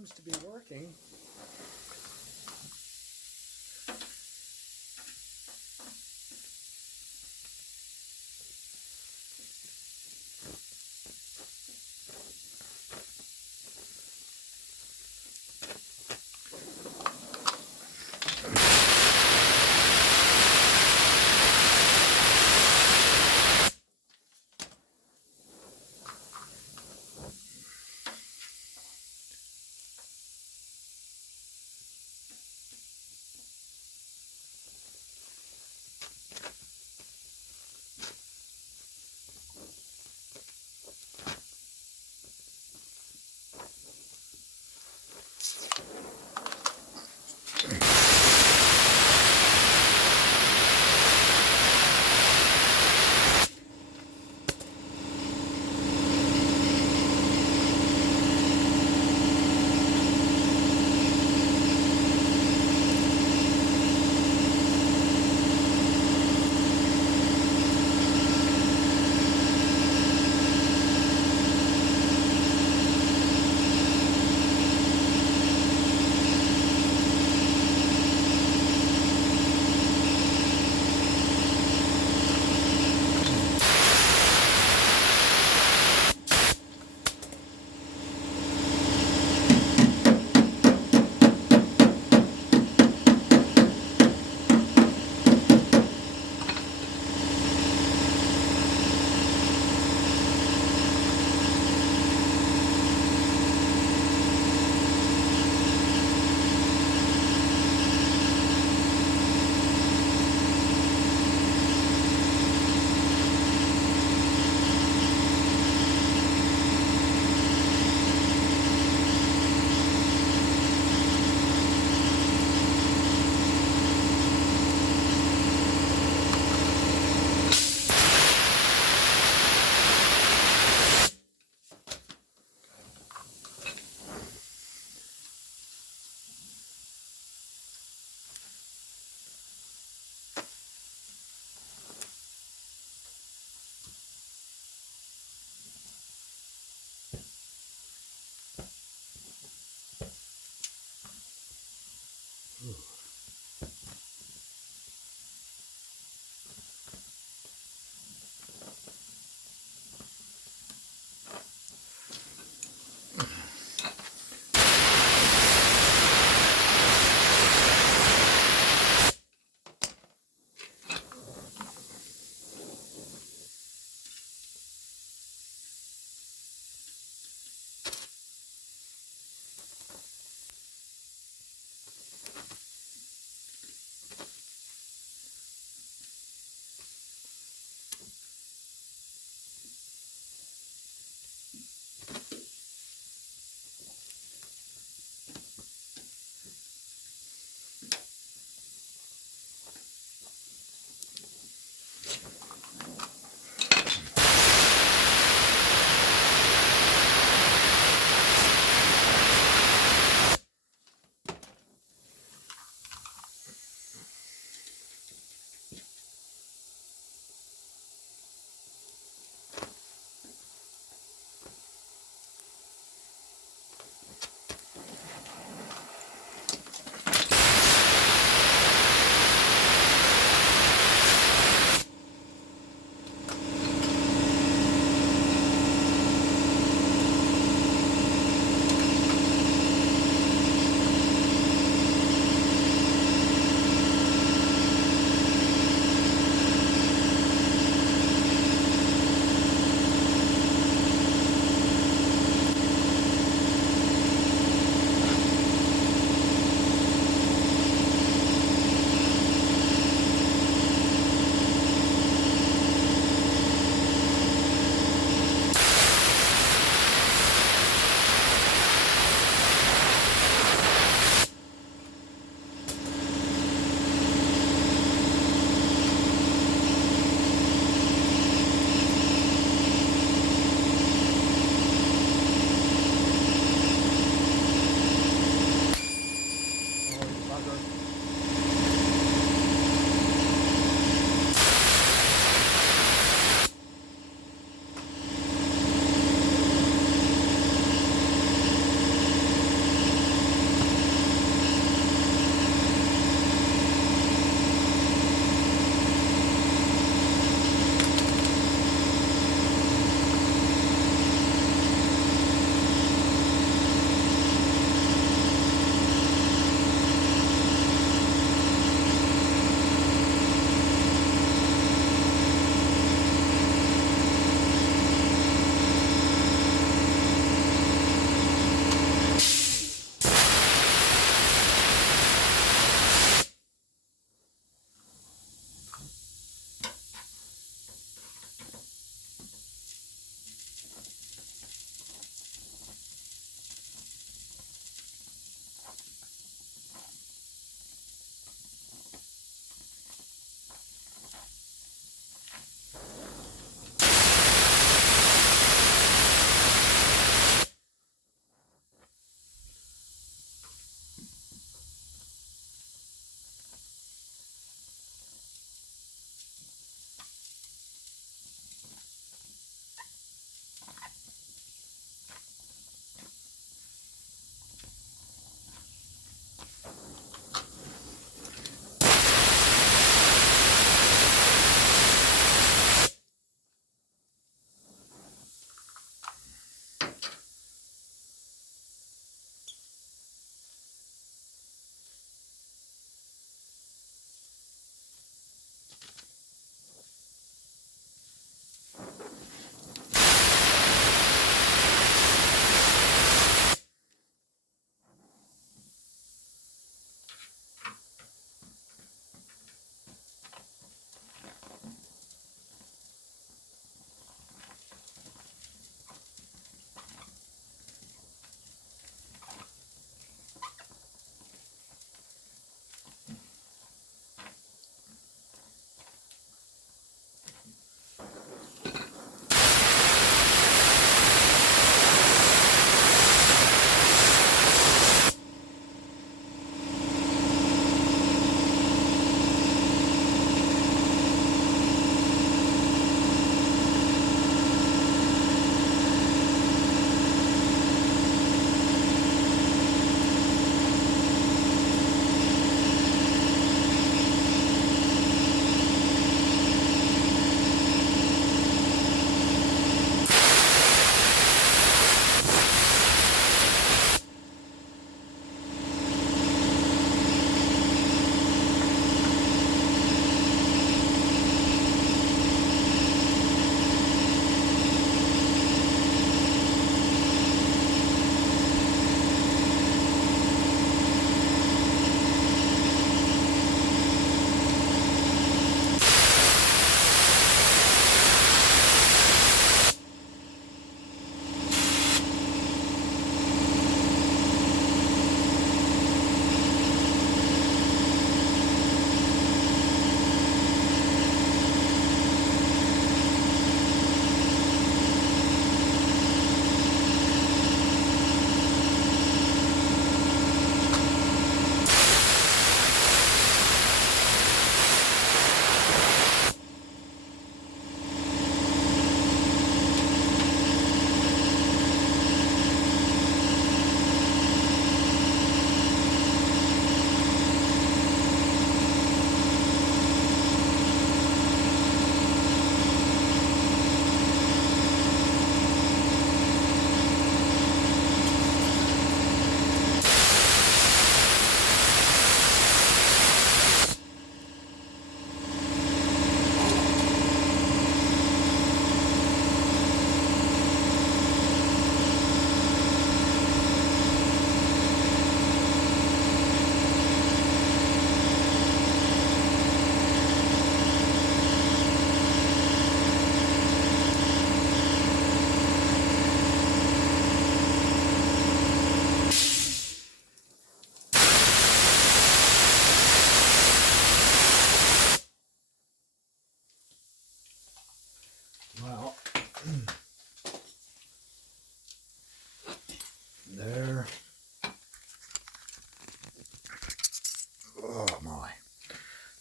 seems to be working.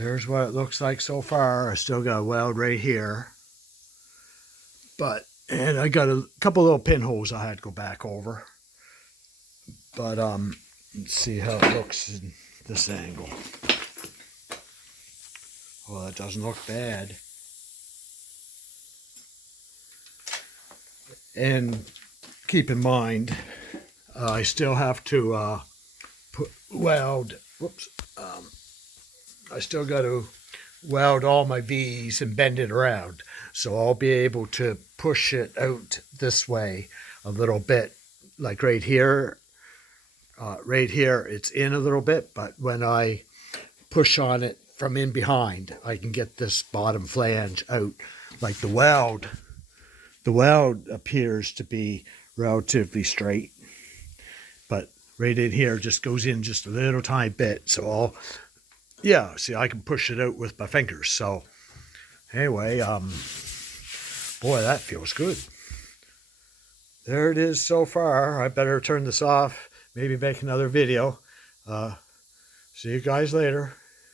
There's what it looks like so far. I still got a weld right here. And I got a couple little pinholes I had to go back over. But let's see how it looks in this angle. Well, that doesn't look bad. And keep in mind, I still have to weld. Whoops. I still got to weld all my V's and bend it around. So I'll be able to push it out this way a little bit. Like right here, it's in a little bit, but when I push on it from in behind, I can get this bottom flange out. Like the weld appears to be relatively straight, but right in here just goes in just a little tiny bit. So see, I can push it out with my fingers. So anyway, boy, that feels good. There it is so far. I better turn this off, maybe make another video. See you guys later.